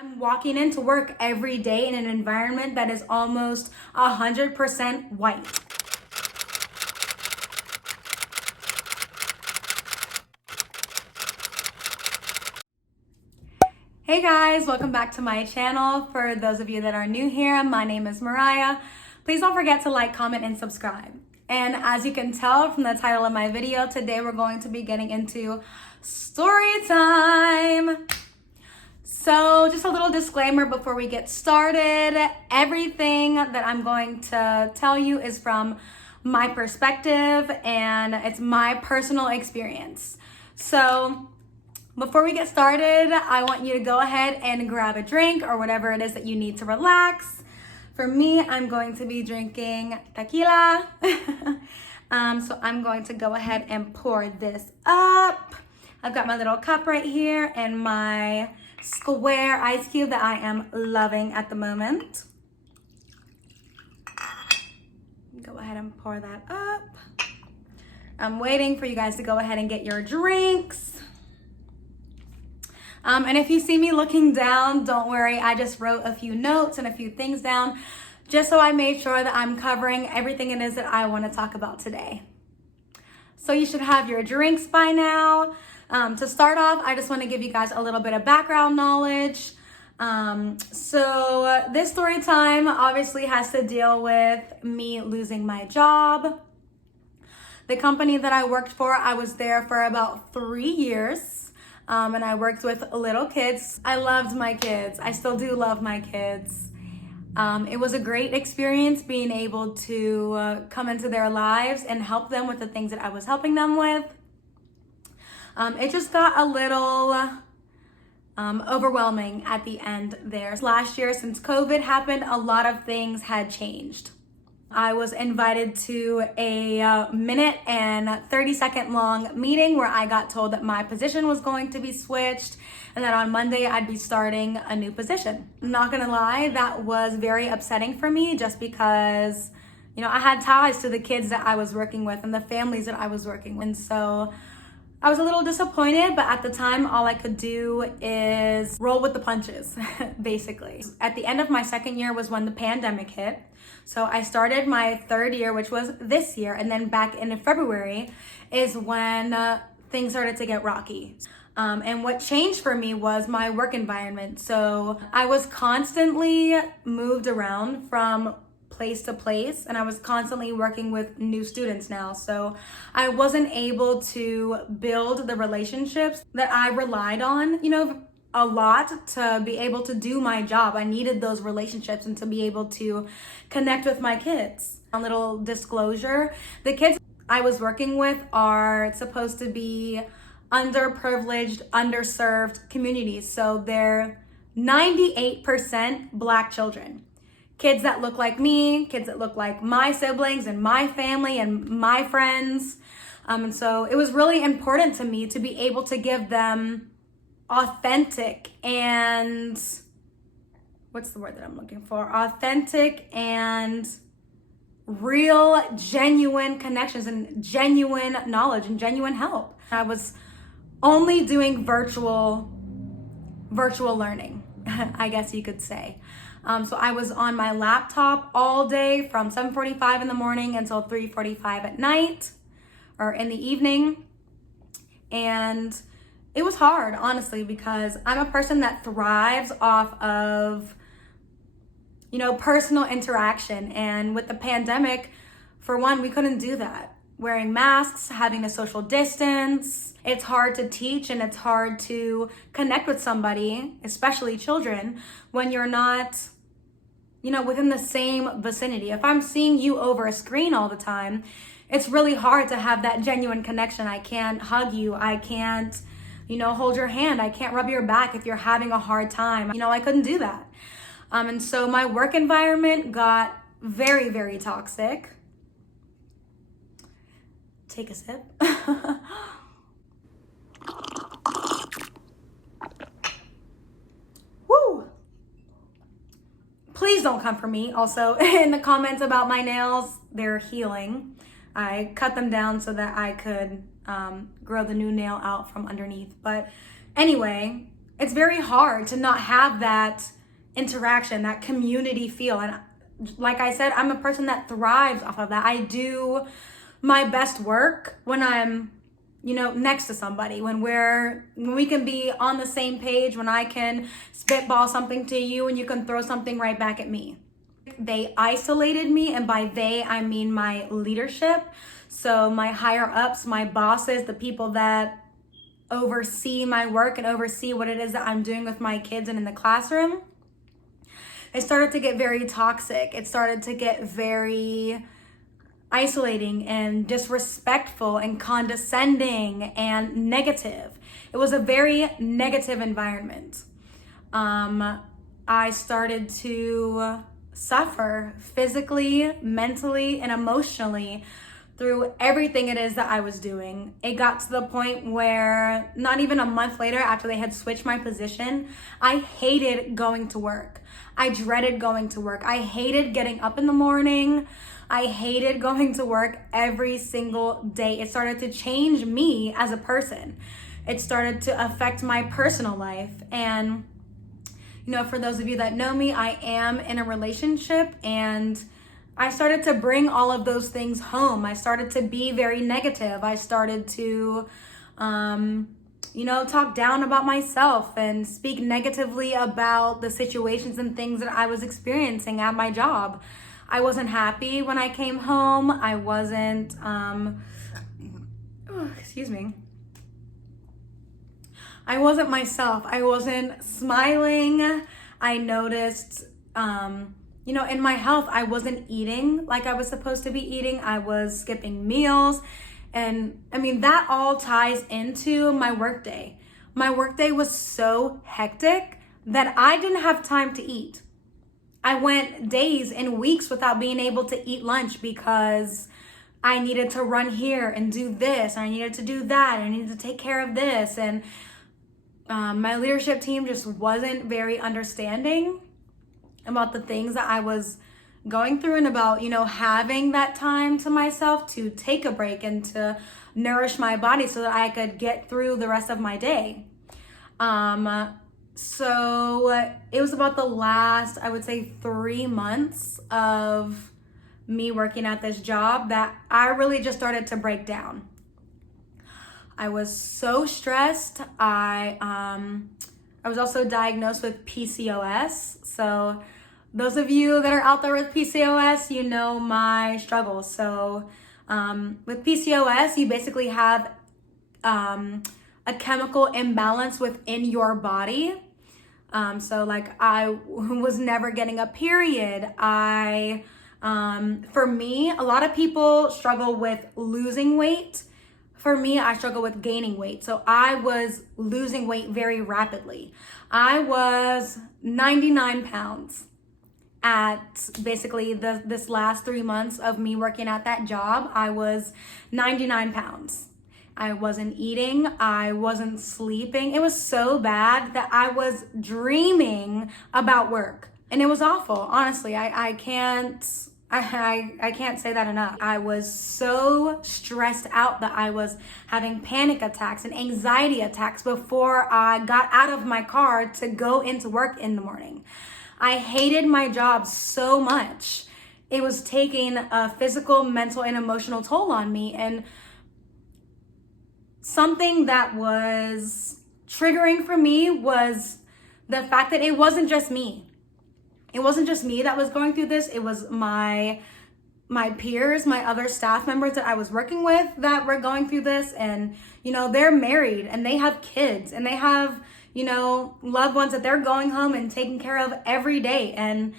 I'm walking into work every day in an environment that is almost 100% white. Hey guys, welcome back to my channel. For those of you that are new here, my name is Mariah. Please don't forget to like, comment, and subscribe. And as you can tell from the title of my video, today we're going to be getting into story time. So just a little disclaimer before we get started. Everything that I'm going to tell you is from my perspective and it's my personal experience. So before we get started, I want you to go ahead and grab a drink or whatever it is that you need to relax. For me, I'm going to be drinking tequila. So I'm going to go ahead and pour this up. I've got my little cup right here and my square ice cube that I am loving at the moment. Go ahead and pour that up. I'm waiting for you guys to go ahead and get your drinks. And if you see me looking down, don't worry, I just wrote a few notes and a few things down just so I made sure that I'm covering everything it is that I want to talk about today. So you should have your drinks by now. To start off, I just want to give you guys a little bit of background knowledge. So this story time obviously has to deal with me losing my job. The company that I worked for, I was there for about 3 years. And I worked with little kids. I loved my kids. I still do love my kids. It was a great experience being able to come into their lives and help them with the things that I was helping them with. It just got a little overwhelming at the end there. Last year, since COVID happened, a lot of things had changed. I was invited to a minute and 30-second long meeting where I got told that my position was going to be switched and that on Monday I'd be starting a new position. I'm not gonna lie, that was very upsetting for me just because, you know, I had ties to the kids that I was working with and the families that I was working with. And so I was a little disappointed, but at the time, all I could do is roll with the punches, basically. At the end of my second year was when the pandemic hit. So I started my third year, which was this year, and then back in February is when things started to get rocky. And what changed for me was my work environment. So I was constantly moved around from place to place, and I was constantly working with new students now. So I wasn't able to build the relationships that I relied on, you know, a lot to be able to do my job. I needed those relationships and to be able to connect with my kids. A little disclosure, the kids I was working with are supposed to be underprivileged, underserved communities. So they're 98% Black children. Kids that look like me, kids that look like my siblings and my family and my friends. And so it was really important to me to be able to give them authentic and, what's the word that I'm looking for? Authentic and real, genuine connections and genuine knowledge and genuine help. I was only doing virtual learning, I guess you could say. So I was on my laptop all day from 7:45 in the morning until 3:45 at night or in the evening. And it was hard, honestly, because I'm a person that thrives off of, you know, personal interaction. And with the pandemic, for one, we couldn't do that. Wearing masks, having a social distance, it's hard to teach and it's hard to connect with somebody, especially children, when you're not, you know, within the same vicinity. If I'm seeing you over a screen all the time, it's really hard to have that genuine connection. I can't hug you. I can't, you know, hold your hand. I can't rub your back if you're having a hard time. You know, I couldn't do that. And so my work environment got very, very toxic. Take a sip. Woo! Please don't come for me. Also, in the comments about my nails, they're healing. I cut them down so that I could grow the new nail out from underneath. But anyway, it's very hard to not have that interaction, that community feel. And like I said, I'm a person that thrives off of that. I do my best work when I'm, next to somebody, when we can be on the same page, when I can spitball something to you and you can throw something right back at me. They isolated me, and by they, I mean my leadership. So my higher ups, my bosses, the people that oversee my work and oversee what it is that I'm doing with my kids and in the classroom, it started to get very toxic. It started to get very isolating and disrespectful and condescending and negative. It was a very negative environment. I started to suffer physically, mentally, and emotionally through everything it is that I was doing. It got to the point where not even a month later, after they had switched my position, I hated going to work. I dreaded going to work. I hated getting up in the morning. I hated going to work every single day. It started to change me as a person. It started to affect my personal life. And, for those of you that know me, I am in a relationship, and I started to bring all of those things home. I started to be very negative. I started to, talk down about myself and speak negatively about the situations and things that I was experiencing at my job. I wasn't happy when I came home. I wasn't, I wasn't myself. I wasn't smiling. I noticed, in my health, I wasn't eating like I was supposed to be eating. I was skipping meals. And that all ties into my workday. My workday was so hectic that I didn't have time to eat. I went days and weeks without being able to eat lunch because I needed to run here and do this, and I needed to do that, and I needed to take care of this. And my leadership team just wasn't very understanding about the things that I was going through, and about, having that time to myself to take a break and to nourish my body so that I could get through the rest of my day. So it was about the last, I would say, 3 months of me working at this job that I really just started to break down. I was so stressed. I was also diagnosed with PCOS. So those of you that are out there with PCOS, you know my struggles. So with PCOS, you basically have a chemical imbalance within your body. So like I was never getting a period. For me, a lot of people struggle with losing weight. For me, I struggle with gaining weight. So I was losing weight very rapidly. I was 99 pounds at basically this last 3 months of me working at that job. I was 99 pounds. I wasn't eating. I wasn't sleeping. It was so bad that I was dreaming about work. And it was awful. Honestly, I can't say that enough. I was so stressed out that I was having panic attacks and anxiety attacks before I got out of my car to go into work in the morning. I hated my job so much. It was taking a physical, mental, and emotional toll on me. And something that was triggering for me was the fact that it wasn't just me. It wasn't just me that was going through this. It was my peers, my other staff members that I was working with that were going through this. And, they're married and they have kids and they have, loved ones that they're going home and taking care of every day. And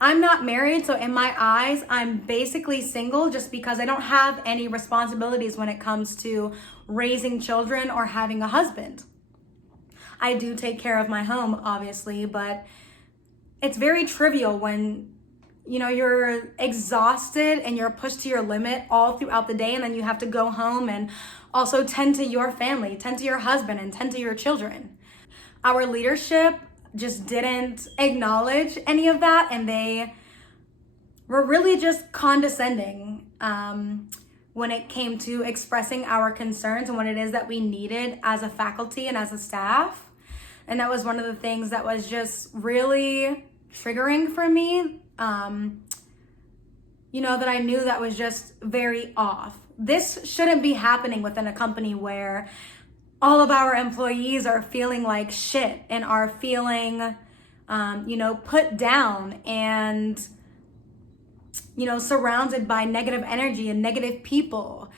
I'm not married. So in my eyes, I'm basically single just because I don't have any responsibilities when it comes to raising children or having a husband. I do take care of my home, obviously, but it's very trivial when, you're exhausted and you're pushed to your limit all throughout the day, and then you have to go home and also tend to your family, tend to your husband, and tend to your children. Our leadership just didn't acknowledge any of that, and they were really just condescending when it came to expressing our concerns and what it is that we needed as a faculty and as a staff. And that was one of the things that was just really triggering for me. That I knew that was just very off. This shouldn't be happening within a company where all of our employees are feeling like shit and are feeling, put down and, surrounded by negative energy and negative people.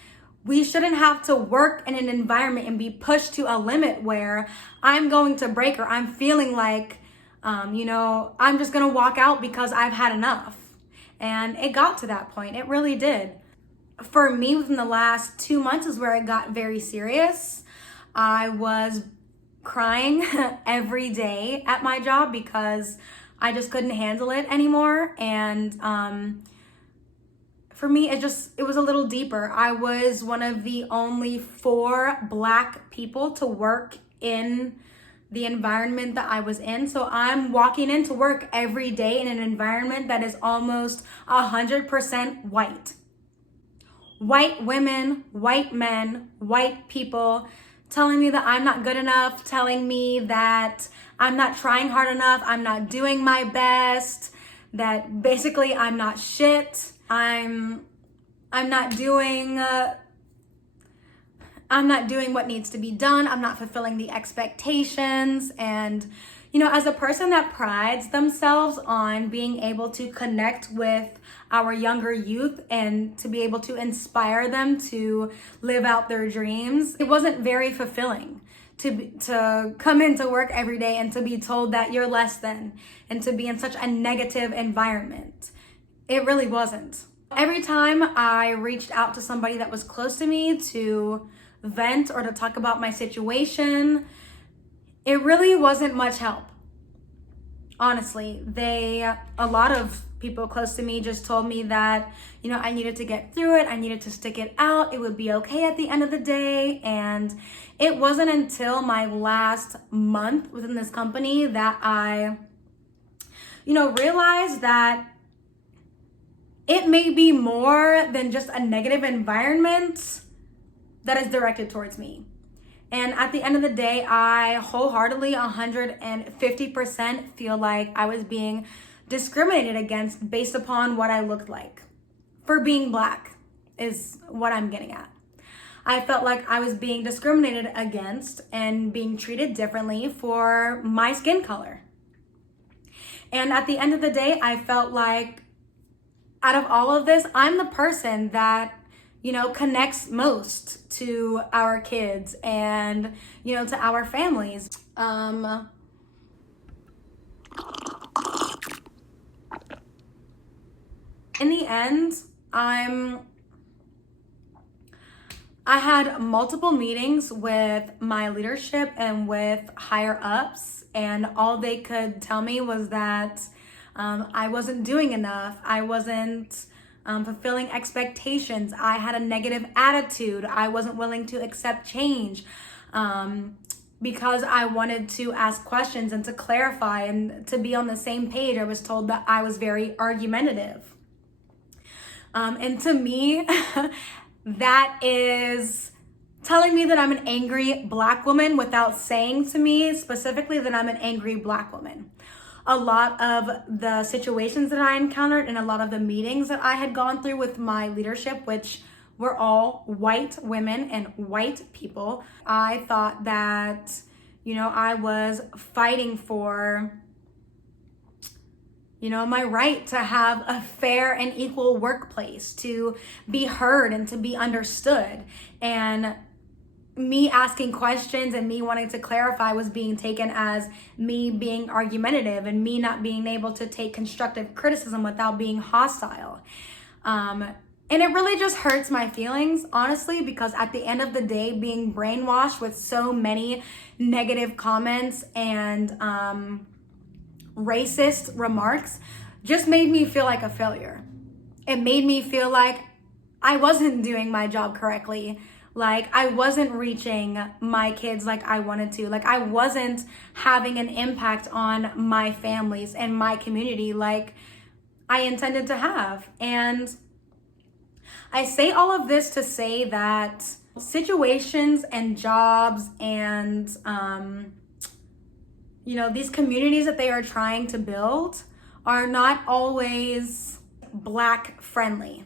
We shouldn't have to work in an environment and be pushed to a limit where I'm going to break or I'm feeling like, I'm just going to walk out because I've had enough. And it got to that point. It really did. For me, within the last 2 months is where it got very serious. I was crying every day at my job because I just couldn't handle it anymore. And for me, it was a little deeper. I was one of the only 4 Black people to work in the environment that I was in. So I'm walking into work every day in an environment that is almost 100% white. White women, white men, white people telling me that I'm not good enough, telling me that I'm not trying hard enough, I'm not doing my best, that basically I'm not shit, I'm not doing what needs to be done. I'm not fulfilling the expectations. And, as a person that prides themselves on being able to connect with our younger youth and to be able to inspire them to live out their dreams, it wasn't very fulfilling to come into work every day and to be told that you're less than and to be in such a negative environment. It really wasn't. Every time I reached out to somebody that was close to me to vent or to talk about my situation, it really wasn't much help. Honestly, a lot of people close to me just told me that, I needed to get through it. I needed to stick it out. It would be okay at the end of the day. And it wasn't until my last month within this company that I, realized that it may be more than just a negative environment that is directed towards me. And at the end of the day, I wholeheartedly 150% feel like I was being discriminated against based upon what I looked like. For being Black is what I'm getting at. I felt like I was being discriminated against and being treated differently for my skin color. And at the end of the day, I felt like out of all of this, I'm the person that connects most to our kids and, to our families. In the end, I had multiple meetings with my leadership and with higher ups, and all they could tell me was that I wasn't doing enough. I wasn't fulfilling expectations. I had a negative attitude. I wasn't willing to accept change because I wanted to ask questions and to clarify and to be on the same page. I was told that I was very argumentative. And to me, that is telling me that I'm an angry Black woman without saying to me specifically that I'm an angry Black woman. A lot of the situations that I encountered and a lot of the meetings that I had gone through with my leadership, which were all white women and white people, I thought that, I was fighting for, my right to have a fair and equal workplace, to be heard and to be understood. And me asking questions and me wanting to clarify was being taken as me being argumentative and me not being able to take constructive criticism without being hostile. And it really just hurts my feelings, honestly, because at the end of the day, being brainwashed with so many negative comments and racist remarks just made me feel like a failure. It made me feel like I wasn't doing my job correctly. Like I wasn't reaching my kids like I wanted to. Like I wasn't having an impact on my families and my community like I intended to have. And I say all of this to say that situations and jobs and These communities that they are trying to build are not always Black friendly.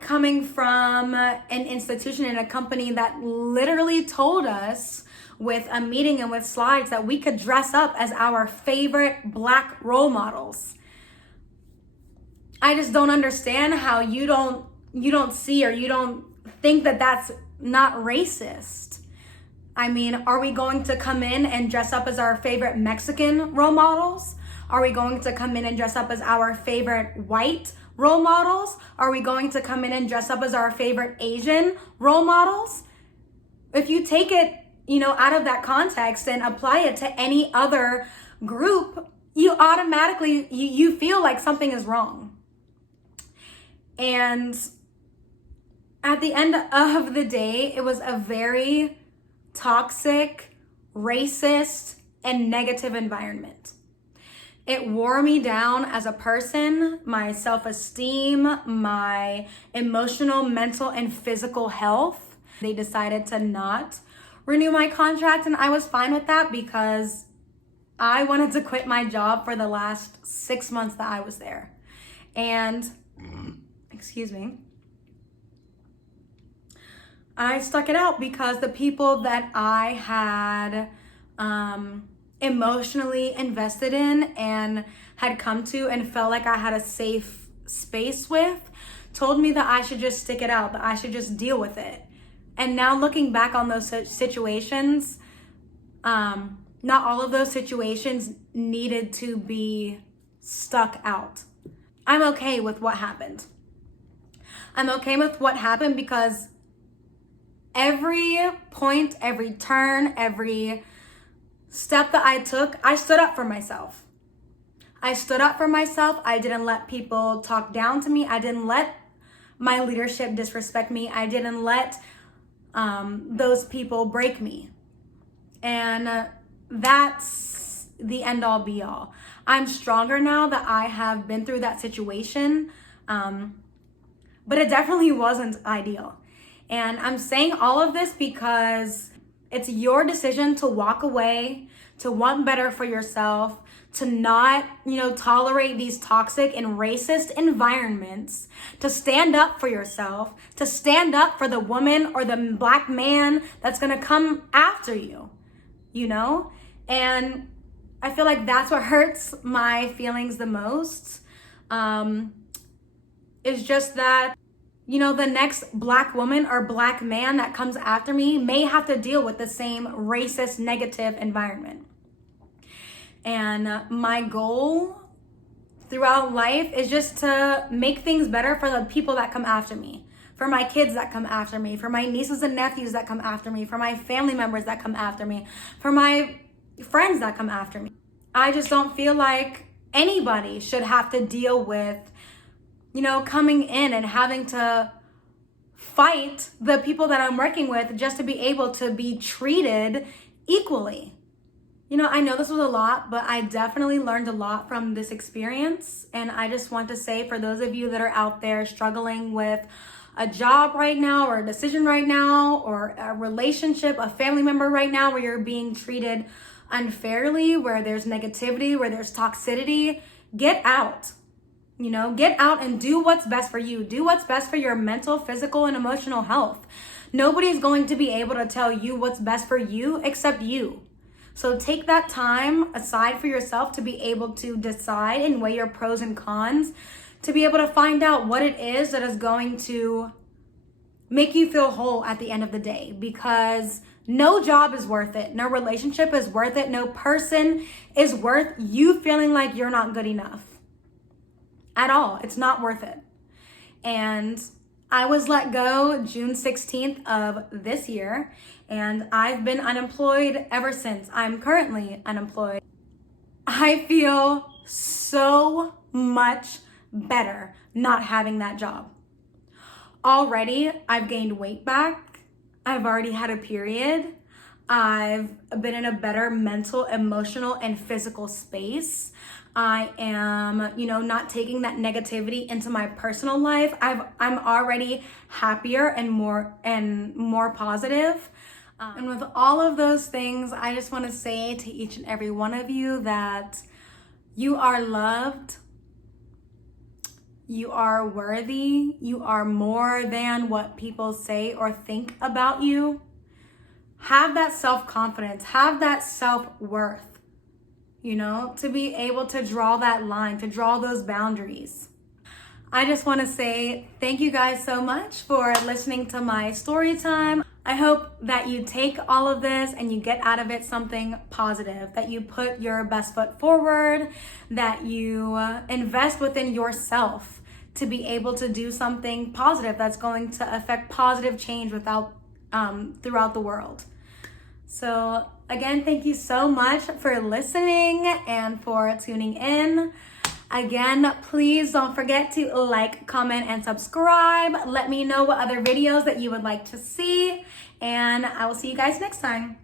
Coming from an institution and a company that literally told us with a meeting and with slides that we could dress up as our favorite Black role models. I just don't understand how you don't see, or you don't think that that's not racist. I mean, are we going to come in and dress up as our favorite Mexican role models? Are we going to come in and dress up as our favorite white role models? Are we going to come in and dress up as our favorite Asian role models? If you take it, out of that context and apply it to any other group, you automatically, you feel like something is wrong. And at the end of the day, it was a very toxic, racist, and negative environment. It wore me down as a person, my self-esteem, my emotional, mental, and physical health. They decided to not renew my contract, and I was fine with that because I wanted to quit my job for the last 6 months that I was there. And, excuse me, I stuck it out because the people that I had emotionally invested in and had come to and felt like I had a safe space with told me that I should just stick it out, that I should just deal with it. And now looking back on those situations, not all of those situations needed to be stuck out. I'm okay with what happened. I'm okay with what happened because every point, every turn, every step that I took, I stood up for myself. I stood up for myself. I didn't let people talk down to me. I didn't let my leadership disrespect me. I didn't let those people break me. And that's the end all be all. I'm stronger now that I have been through that situation. But it definitely wasn't ideal. And I'm saying all of this because it's your decision to walk away, to want better for yourself, to not, tolerate these toxic and racist environments, to stand up for yourself, to stand up for the woman or the Black man that's gonna come after you, And I feel like that's what hurts my feelings the most, is just that, the next Black woman or Black man that comes after me may have to deal with the same racist, negative environment. And my goal throughout life is just to make things better for the people that come after me, for my kids that come after me, for my nieces and nephews that come after me, for my family members that come after me, for my friends that come after me. I just don't feel like anybody should have to deal with coming in and having to fight the people that I'm working with just to be able to be treated equally. I know this was a lot, but I definitely learned a lot from this experience. And I just want to say, for those of you that are out there struggling with a job right now, or a decision right now, or a relationship, a family member right now, where you're being treated unfairly, where there's negativity, where there's toxicity, get out. Get out and do what's best for you. Do what's best for your mental, physical, and emotional health. Nobody's going to be able to tell you what's best for you except you. So take that time aside for yourself to be able to decide and weigh your pros and cons, to be able to find out what it is that is going to make you feel whole at the end of the day. Because no job is worth it. No relationship is worth it. No person is worth you feeling like you're not good enough. At all. It's not worth it. And I was let go June 16th of this year, and I've been unemployed ever since. I'm currently unemployed. I feel so much better not having that job. Already, I've gained weight back. I've already had a period. I've been in a better mental, emotional, and physical space. I am, not taking that negativity into my personal life. I'm already happier and more positive. And with all of those things, I just want to say to each and every one of you that you are loved, you are worthy, you are more than what people say or think about you. Have that self-confidence, have that self-worth, to be able to draw that line, to draw those boundaries. I just want to say thank you guys so much for listening to my story time. I hope that you take all of this and you get out of it something positive, that you put your best foot forward, that you invest within yourself to be able to do something positive that's going to affect positive change throughout the world. So again, thank you so much for listening and for tuning in. Again, please don't forget to like, comment, and subscribe. Let me know what other videos that you would like to see, and I will see you guys next time.